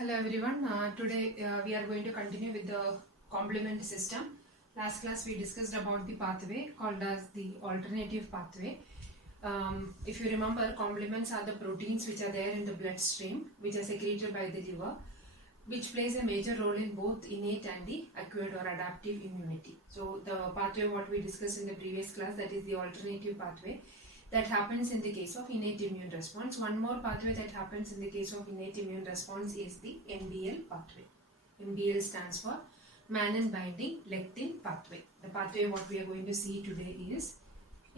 Hello everyone. Today we are going to continue with the complement system. Last class we discussed about the pathway called as the alternative pathway. If you remember, complements are the proteins which are there in the bloodstream, which are secreted by the liver, which plays a major role in both innate and the acquired or adaptive immunity. So the pathway what we discussed in the previous class, that is the alternative pathway, that happens in the case of innate immune response. One more pathway that happens in the case of innate immune response is the MBL pathway. MBL stands for Mannan binding lectin pathway. The pathway what we are going to see today is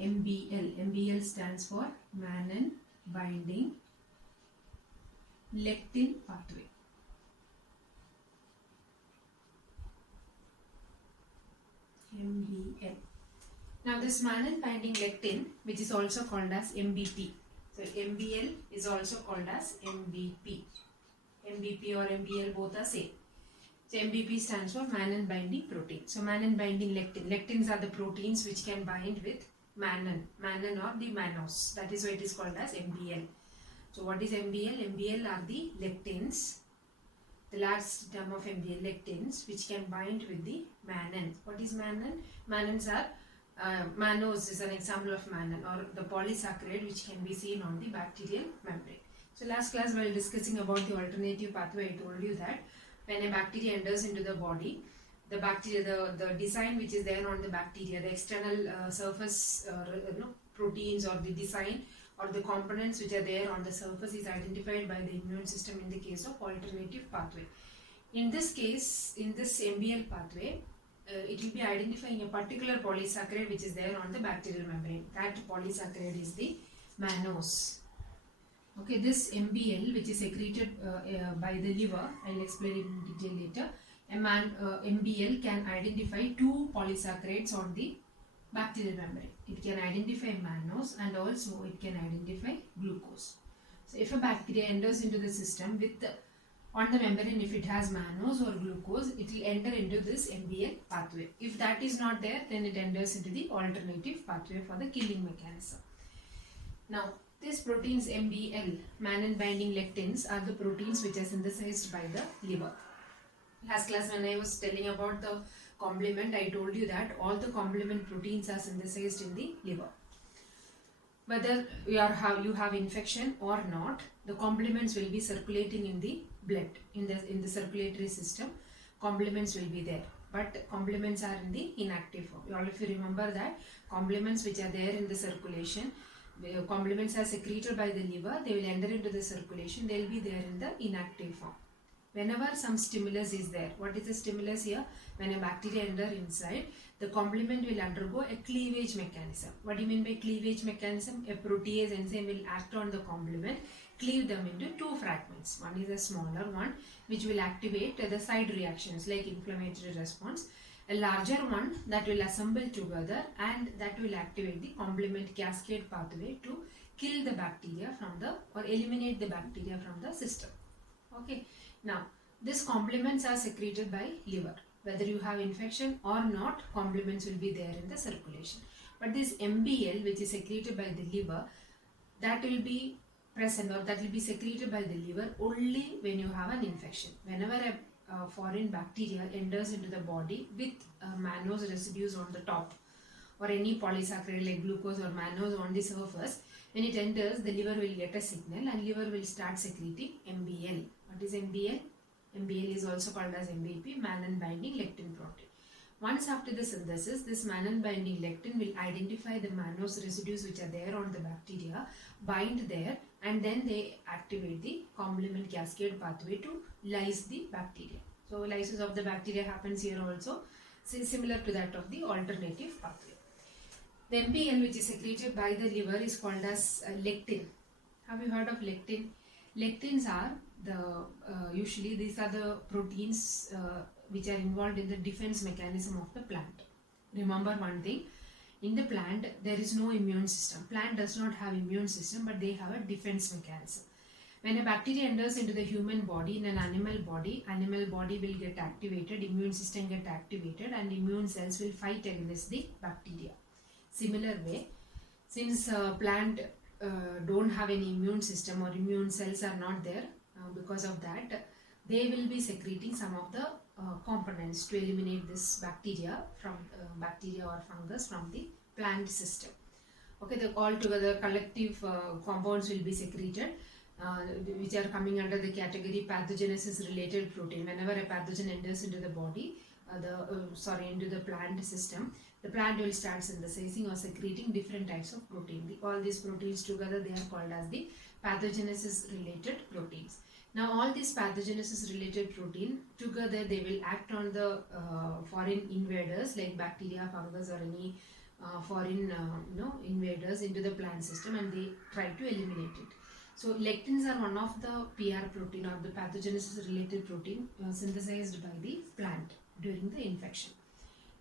MBL. MBL stands for Mannan binding lectin pathway. MBL. Now this Mannan binding lectin, which is also called as MBP. So MBL is also called as MBP. MBP or MBL both are same. So MBP stands for Mannan binding protein. So Mannan binding lectin. Lectins are the proteins which can bind with Mannan. Mannan or the mannose. That is why it is called as MBL. So what is MBL? MBL are the lectins. The last term of MBL, lectins, which can bind with the Mannan. What is Mannan? Mannans are mannose is an example of Mannan, or the polysaccharide which can be seen on the bacterial membrane. So last class while discussing about the alternative pathway, I told you that when a bacteria enters into the body, the bacteria, the design which is there on the bacteria, the external surface proteins or the design or the components which are there on the surface is identified by the immune system in the case of alternative pathway. In this case, in this MBL pathway, it will be identifying a particular polysaccharide which is there on the bacterial membrane. That polysaccharide is the mannose. Okay, this MBL which is secreted by the liver, I will explain it in detail later. MBL can identify two polysaccharides on the bacterial membrane. It can identify mannose and also it can identify glucose. So if a bacteria enters into the system with on the membrane, if it has mannose or glucose, it will enter into this MBL pathway. If that is not there, then it enters into the alternative pathway for the killing mechanism. Now, these proteins MBL, Mannan binding lectins, are the proteins which are synthesized by the liver. Last class when I was telling about the complement, I told you that all the complement proteins are synthesized in the liver. Whether you have infection or not, the complements will be circulating in the blood, in the circulatory system. Complements will be there, but complements are in the inactive form. All of you remember that complements which are there in the circulation, complements are secreted by the liver, they will enter into the circulation, they will be there in the inactive form. Whenever some stimulus is there, what is the stimulus here? When a bacteria enter inside, the complement will undergo a cleavage mechanism. What do you mean by cleavage mechanism? A protease enzyme will act on the complement, cleave them into two fragments. One is a smaller one which will activate the side reactions like inflammatory response. A larger one that will assemble together and that will activate the complement cascade pathway to kill the bacteria from the or eliminate the bacteria from the system. Okay. Now, these complements are secreted by liver. Whether you have infection or not, complements will be there in the circulation. But this MBL, which is secreted by the liver, that will be present or that will be secreted by the liver only when you have an infection. Whenever a foreign bacteria enters into the body with mannose residues on the top or any polysaccharide like glucose or mannose on the surface, when it enters, the liver will get a signal and liver will start secreting MBL. What is MBL? MBL is also called as MBP, Mannan binding lectin protein. Once after the synthesis, this Mannan binding lectin will identify the mannose residues which are there on the bacteria, bind there, and then they activate the complement cascade pathway to lyse the bacteria. So lysis of the bacteria happens here also, similar to that of the alternative pathway. The MBL which is secreted by the liver is called as lectin. Have you heard of lectin? Lectins are usually these are the proteins which are involved in the defense mechanism of the plant. Remember one thing, in the plant there is no immune system. Plant does not have immune system, but they have a defense mechanism. When a bacteria enters into the human body, in an animal body will get activated, immune system get activated and immune cells will fight against the bacteria. Similar way, since plant don't have any immune system or immune cells are not there, because of that they will be secreting some of the components to eliminate this bacteria from bacteria or fungus from the plant system. Okay, the all together collective compounds will be secreted, which are coming under the category pathogenesis related protein. Whenever a pathogen enters into the body, into the plant system, the plant will start synthesizing or secreting different types of protein. All these proteins together, they are called as the pathogenesis related proteins. Now all these pathogenesis related protein together, they will act on the foreign invaders like bacteria, fungus, or any foreign invaders into the plant system, and they try to eliminate it. So lectins are one of the PR protein or the pathogenesis related protein synthesized by the plant during the infection.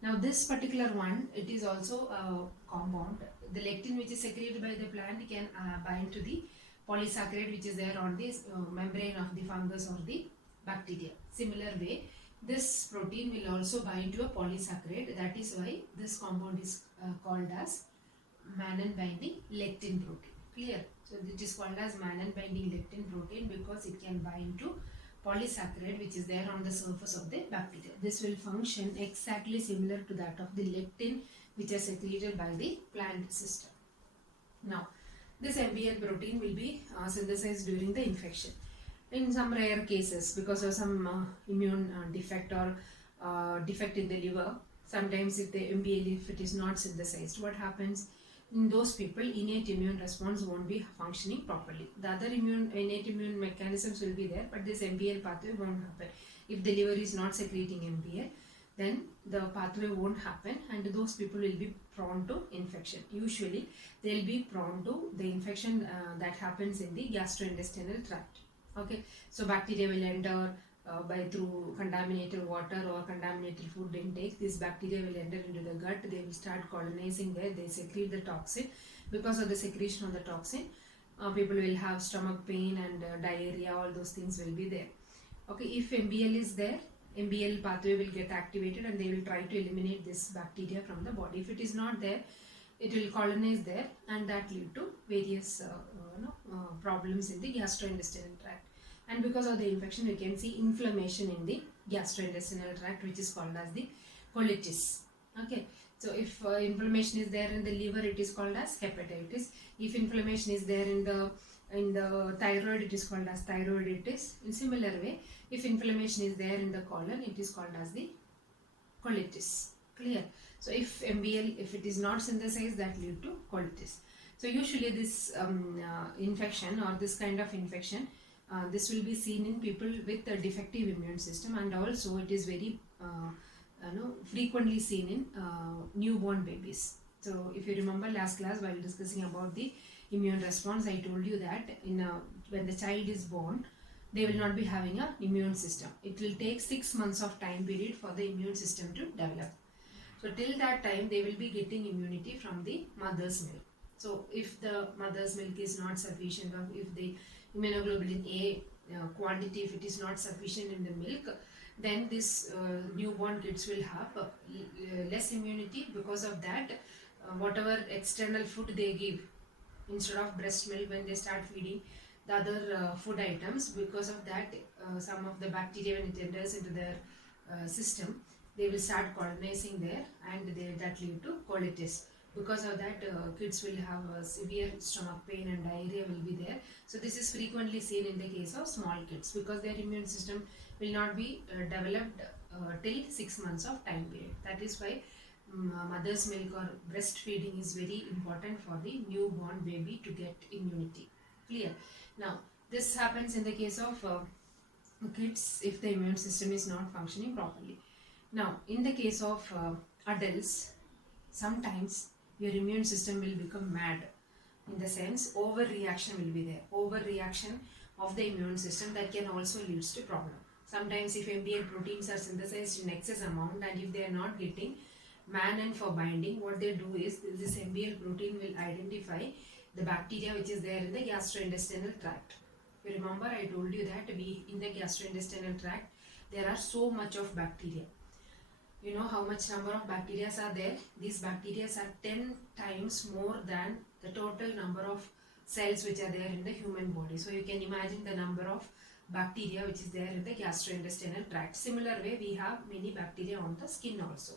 Now this particular one, it is also a compound. The lectin which is secreted by the plant can bind to the polysaccharide which is there on the membrane of the fungus or the bacteria. Similar way, this protein will also bind to a polysaccharide. That is why this compound is called as mannan binding lectin protein. Clear? So it is called as mannan binding lectin protein because it can bind to polysaccharide which is there on the surface of the bacteria. This will function exactly similar to that of the lectin which is secreted by the plant system. Now, this MBL protein will be synthesized during the infection. In some rare cases, because of some immune defect or defect in the liver, sometimes if the MBL, if it is not synthesized, what happens? In those people, innate immune response won't be functioning properly. The other innate immune mechanisms will be there, but this MBL pathway won't happen. If the liver is not secreting MBL, then the pathway won't happen, and those people will be prone to infection. Usually, they will be prone to the infection that happens in the gastrointestinal tract. Okay, so bacteria will enter by through contaminated water or contaminated food intake. This bacteria will enter into the gut. They will start colonizing there. They secrete the toxin. Because of the secretion of the toxin, people will have stomach pain and diarrhea. All those things will be there. Okay, if MBL is there, MBL pathway will get activated and they will try to eliminate this bacteria from the body. If it is not there, it will colonize there, and that lead to various problems in the gastrointestinal tract. And because of the infection, you can see inflammation in the gastrointestinal tract, which is called as the colitis. Okay, so if inflammation is there in the liver, it is called as hepatitis. If inflammation is there in the thyroid, it is called as thyroiditis. In similar way, if inflammation is there in the colon, it is called as the colitis. Clear? So if MBL, if it is not synthesized, that lead to colitis. So usually this infection or this kind of infection, this will be seen in people with a defective immune system, and also it is very frequently seen in newborn babies. So if you remember last class while discussing about the immune response, I told you that when the child is born, they will not be having an immune system. It will take 6 months of time period for the immune system to develop. So till that time, they will be getting immunity from the mother's milk. So if the mother's milk is not sufficient, or if the immunoglobulin A quantity, if it is not sufficient in the milk, then this newborn kids will have less immunity. Because of that, whatever external food they give, instead of breast milk, when they start feeding the other food items, because of that, some of the bacteria, when it enters into their system, they will start colonizing there, and that lead to colitis. Because of that, kids will have severe stomach pain and diarrhea will be there. So this is frequently seen in the case of small kids, because their immune system will not be developed till 6 months of time period. That is why mother's milk or breastfeeding is very important for the newborn baby to get immunity. Clear? Now, this happens in the case of kids if the immune system is not functioning properly. Now, in the case of adults, sometimes your immune system will become mad. In the sense, overreaction will be there. Overreaction of the immune system, that can also lead to problem. Sometimes if MBL proteins are synthesized in excess amount, and if they are not getting mannan for binding, what they do is this MBL protein will identify the bacteria which is there in the gastrointestinal tract. You remember I told you that in the gastrointestinal tract there are so much of bacteria. You know how much number of bacteria are there? These bacteria are 10 times more than the total number of cells which are there in the human body. So you can imagine the number of bacteria which is there in the gastrointestinal tract. Similar way, we have many bacteria on the skin also.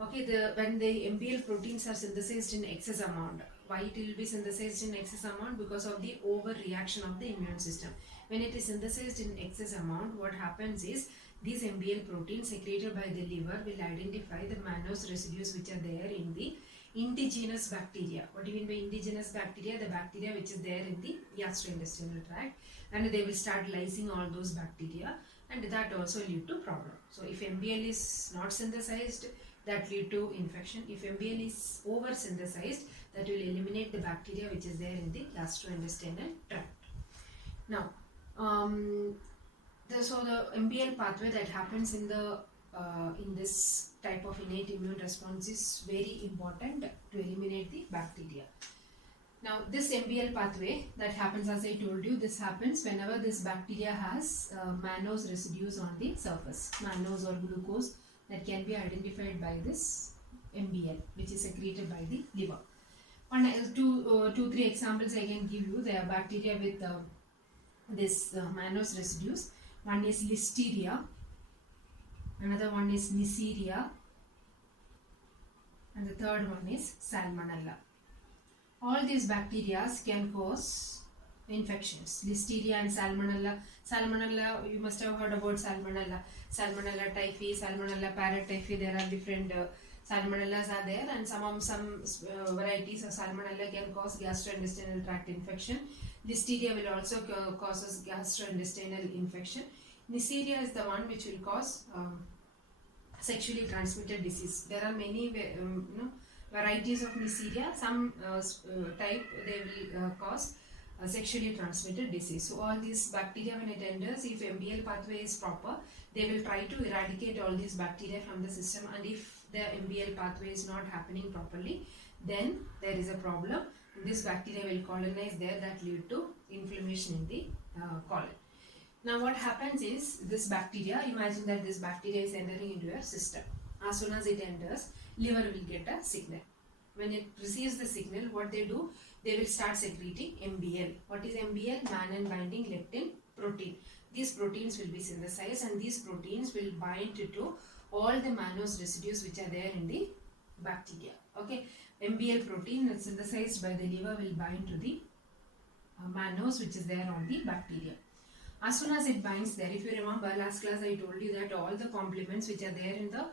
Okay, when the MBL proteins are synthesized in excess amount, why it will be synthesized in excess amount? Because of the overreaction of the immune system. When it is synthesized in excess amount, what happens is these MBL proteins secreted by the liver will identify the mannose residues which are there in the indigenous bacteria. What do you mean by indigenous bacteria? The bacteria which is there in the gastrointestinal tract, and they will start lysing all those bacteria, and that also lead to problem. So if MBL is not synthesized, that lead to infection. If MBL is over synthesized, that will eliminate the bacteria which is there in the gastrointestinal tract. Now, so the MBL pathway that happens in the in this type of innate immune response is very important to eliminate the bacteria. Now, this MBL pathway that happens, as I told you, this happens whenever this bacteria has mannose residues on the surface, mannose or glucose that can be identified by this MBL, which is secreted by the liver. Two, three examples I can give you. There are bacteria with this mannose residues. One is Listeria, another one is Neisseria, and the third one is Salmonella. All these bacteria can cause infections. Listeria and Salmonella. Salmonella, you must have heard about Salmonella. Salmonella typhi, Salmonella paratyphi. There are different Salmonellas are there, and some varieties of Salmonella can cause gastrointestinal tract infection. Listeria will also causes gastrointestinal infection. Neisseria is the one which will cause sexually transmitted disease. There are many varieties of Neisseria. Some type they will cause sexually transmitted disease. So all these bacteria, when it enters, if MBL pathway is proper, they will try to eradicate all these bacteria from the system, and if the MBL pathway is not happening properly, then there is a problem. This bacteria will colonize there, that lead to inflammation in the colon. Now what happens is, this bacteria, imagine that this bacteria is entering into your system. As soon as it enters, liver will get a signal. When it receives the signal, what they do, they will start secreting MBL. What is MBL? Mannan binding lectin protein. These proteins will be synthesized, and these proteins will bind to all the mannose residues which are there in the bacteria. Okay, MBL protein is synthesized by the liver will bind to the mannose which is there on the bacteria. As soon as it binds there, if you remember last class I told you that all the complements which are there in the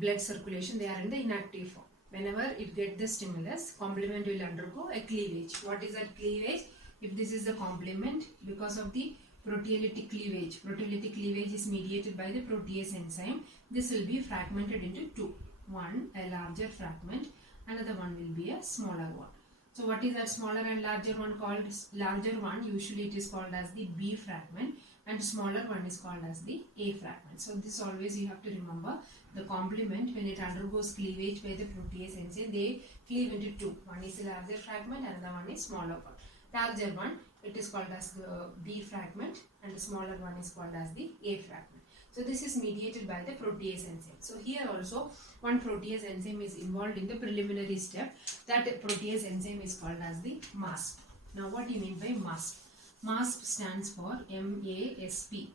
blood circulation, they are in the inactive form. Whenever it gets the stimulus, complement will undergo a cleavage. What is that cleavage? If this is the complement, because of the proteolytic cleavage is mediated by the protease enzyme. This will be fragmented into two. One, a larger fragment, another one will be a smaller one. So what is that smaller and larger one called? Larger one, usually it is called as the B fragment, and smaller one is called as the A fragment. So this always you have to remember. The complement, when it undergoes cleavage by the protease enzyme, they cleave into two. One is a larger fragment, another one is smaller one. Larger one, it is called as the B fragment, and the smaller one is called as the A fragment. So this is mediated by the protease enzyme. So here also one protease enzyme is involved in the preliminary step. That protease enzyme is called as the MASP. Now what do you mean by MASP? MASP stands for MASP.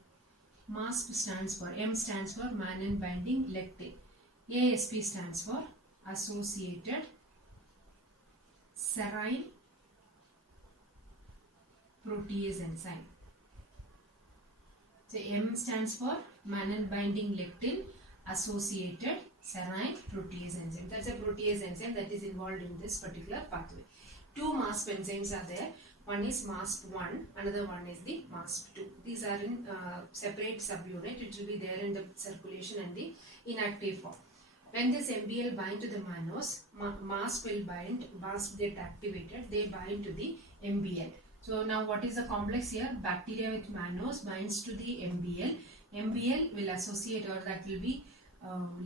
MASP stands for, M stands for Mannan binding lectin. ASP stands for associated serine protease enzyme. So M stands for Mannan binding lectin associated serine protease enzyme. That's a protease enzyme that is involved in this particular pathway. Two MASP enzymes are there. One is MASP1, another one is the MASP2. These are in separate subunit. It will be there in the circulation and the inactive form. When this MBL bind to the mannose, MASP will bind, MASP get activated, they bind to the MBL. So now what is the complex here? Bacteria with mannose binds to the MBL. MBL will associate, or that will be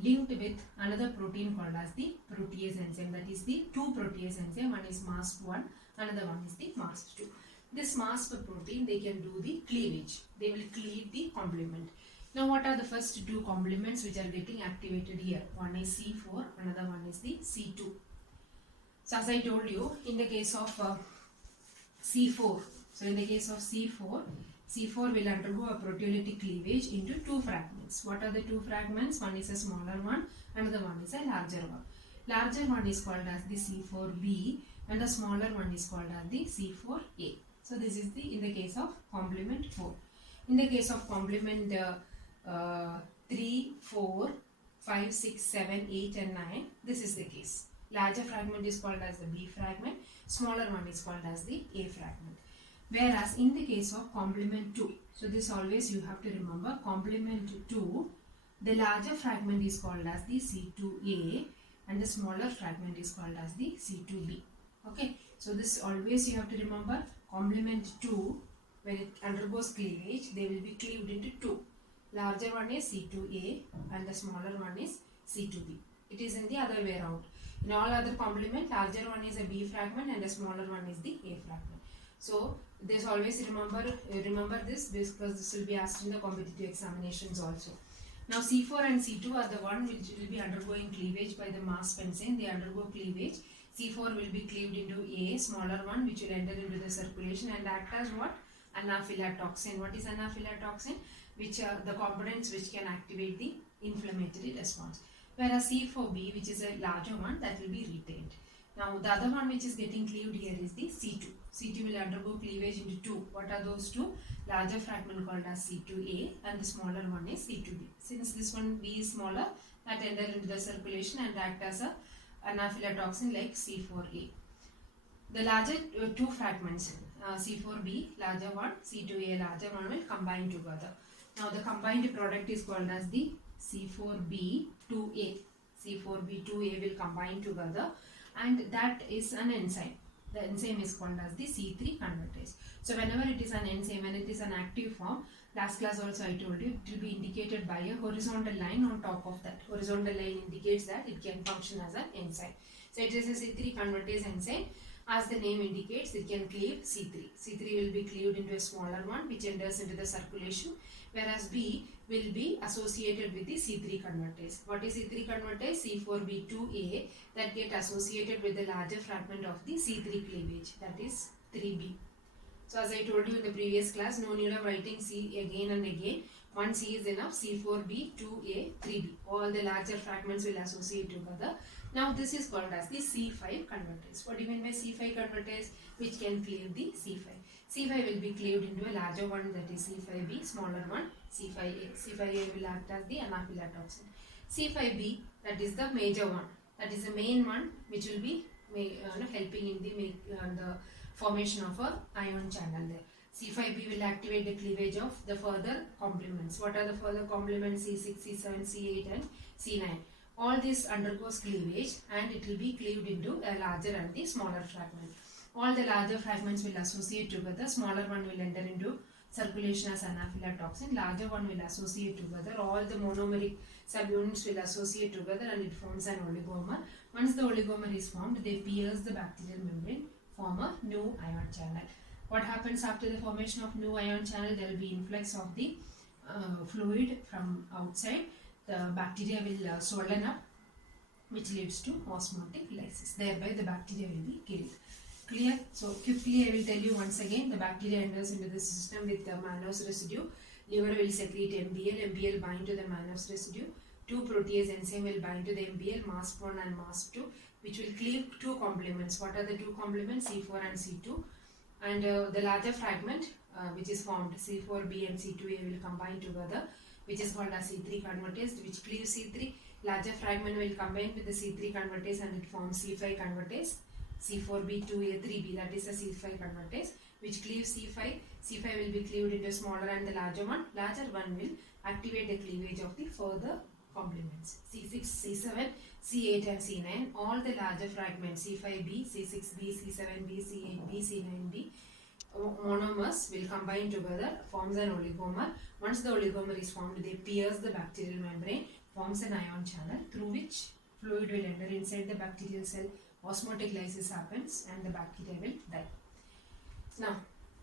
linked with another protein called as the protease enzyme. That is the two protease enzyme. One is MASP1, another one is the MASP2. This MASP protein, they can do the cleavage. They will cleave the complement. Now what are the first two complements which are getting activated here? One is C4, another one is the C2. So as I told you, in the case of C4, so in the case of C4, C4 will undergo a proteolytic cleavage into two fragments. What are the two fragments? One is a smaller one, another one is a larger one. Larger one is called as the C4b and the smaller one is called as the C4a. So this is the in the case of complement 4. In the case of complement 3, 4, 5, 6, 7, 8 and 9, this is the case. Larger fragment is called as the B fragment, smaller one is called as the A fragment. Whereas in the case of complement 2, so this always you have to remember, complement 2, the larger fragment is called as the C2A and the smaller fragment is called as the C2B. Okay, so this always you have to remember, complement 2, when it undergoes cleavage, they will be cleaved into two. Larger one is C2A and the smaller one is C2B. It is in the other way around. In all other complement, larger one is a B fragment and the smaller one is the A fragment. So this always remember this because this will be asked in the competitive examinations also. Now C4 and C2 are the one which will be undergoing cleavage by the mass benzene. They undergo cleavage. C4 will be cleaved into A, smaller one, which will enter into the circulation and act as what? Anaphylatoxin. What is anaphylatoxin? Which are the components which can activate the inflammatory response. Whereas C4b, which is a larger one, that will be retained. Now the other one which is getting cleaved here is the C2. C2 will undergo cleavage into two. What are those two? Larger fragment called as C2A and the smaller one is C2B. Since this one B is smaller, that enter into the circulation and act as a anaphylatoxin like C4A. The larger two fragments, C4B larger one, C2A larger one will combine together. Now the combined product is called as the C4B2A. C4B2A will combine together and that is an enzyme. The enzyme is called as the C3 convertase. So whenever it is an enzyme, when it is an active form, last class also I told you, it will be indicated by a horizontal line on top of that. Horizontal line indicates that it can function as an enzyme. So it is a C3 convertase enzyme. As the name indicates, it can cleave C3. C3 will be cleaved into a smaller one which enters into the circulation, whereas B will be associated with the C3 convertase. What is C3 convertase? C4B2A that get associated with the larger fragment of the C3 cleavage, that is 3B. So as I told you in the previous class, no need of writing C again and again. One C is enough. C4B, 2A, 3B. All the larger fragments will associate together. Now this is called as the C5 convertase. What do you mean by C5 convertase? Which can cleave the C5. C5 will be cleaved into a larger one, that is C5B, smaller one C5A. C5A will act as the anaphylatoxin. C5B, that is the major one. That is the main one which will be helping in the formation of a ion channel there. C5b will activate the cleavage of the further complements. What are the further complements? C6, C7, C8 and C9. All this undergoes cleavage and it will be cleaved into a larger and the smaller fragment. All the larger fragments will associate together. Smaller one will enter into circulation as anaphylatoxin. Larger one will associate together. All the monomeric subunits will associate together and it forms an oligomer. Once the oligomer is formed, they pierce the bacterial membrane, form a new ion channel. What happens after the formation of new ion channel? There will be influx of the fluid from outside. The bacteria will swollen up, which leads to osmotic lysis. Thereby the bacteria will be killed. Clear? So quickly I will tell you once again. The bacteria enters into the system with the mannose residue. Liver will secrete MBL. MBL bind to the mannose residue. Two protease enzyme will bind to the MBL, MASP1 and MASP2, which will cleave two complements. What are the two complements? C4 and C2. And the larger fragment which is formed, C4b and C2a will combine together, which is called as C3 convertase, which cleaves C3. Larger fragment will combine with the C3 convertase and it forms C5 convertase. C4b, 2a, 3b, that is a C5 convertase, which cleaves C5. C5 will be cleaved into smaller and the larger one. Larger one will activate the cleavage of the further complements. C6, C7, C8 and C9, all the larger fragments, C5b, C6b, C7b, C8b, C9b, monomers will combine together, forms an oligomer. Once the oligomer is formed, they pierce the bacterial membrane, forms an ion channel through which fluid will enter inside the bacterial cell, osmotic lysis happens and the bacteria will die. Now,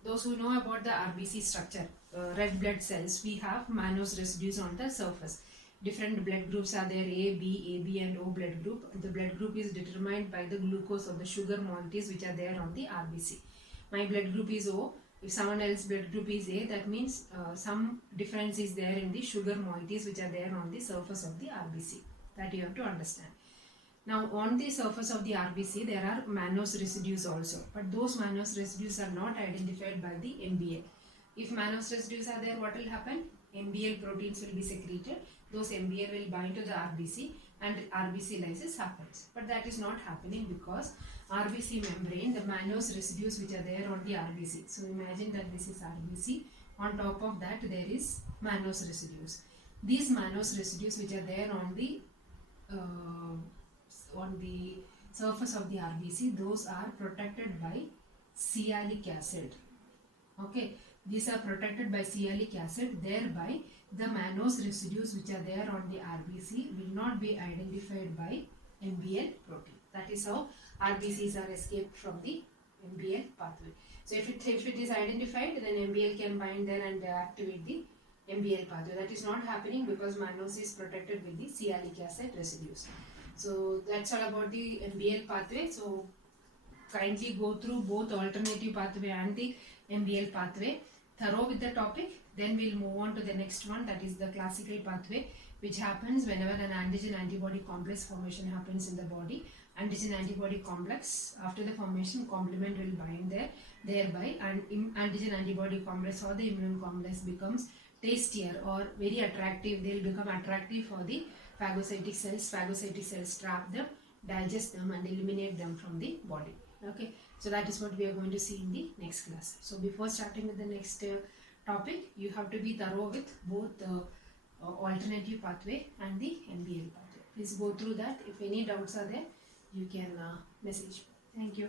those who know about the RBC structure, red blood cells, we have mannose residues on the surface. Different blood groups are there, A, B, AB and O blood group. The blood group is determined by the glucose or the sugar moieties which are there on the RBC. My blood group is O If someone else blood group is A, that means some difference is there in the sugar moieties which are there on the surface of the RBC. That you have to understand. Now on the surface of the RBC there are mannose residues also, but those mannose residues are not identified by the MBL. If mannose residues are there, what will happen? MBL proteins will be secreted, those MBL will bind to the RBC and RBC lysis happens. But that is not happening because RBC membrane, the mannose residues which are there on the RBC. So imagine that this is RBC, on top of that there is mannose residues. These mannose residues which are there on the surface of the RBC, those are protected by sialic acid. Okay, these are protected by sialic acid, thereby the mannose residues which are there on the RBC will not be identified by MBL protein. That is how RBCs are escaped from the MBL pathway. So if it is identified, then MBL can bind there and activate the MBL pathway. That is not happening because mannose is protected with the sialic acid residues. So that's all about the MBL pathway. So kindly go through both alternative pathway and the MBL pathway, thorough with the topic. Then we'll move on to the next one, that is the classical pathway, which happens whenever an antigen antibody complex formation happens in the body. Antigen antibody complex, after the formation, complement will bind there, thereby and antigen antibody complex or the immune complex becomes tastier or very attractive. They will become attractive for the phagocytic cells. Phagocytic cells trap them, digest them and eliminate them from the body. Okay, so that is what we are going to see in the next class. So before starting with the next topic, you have to be thorough with both the alternative pathway and the MBL pathway. Please go through that. If any doubts are there, you can message me. Thank you.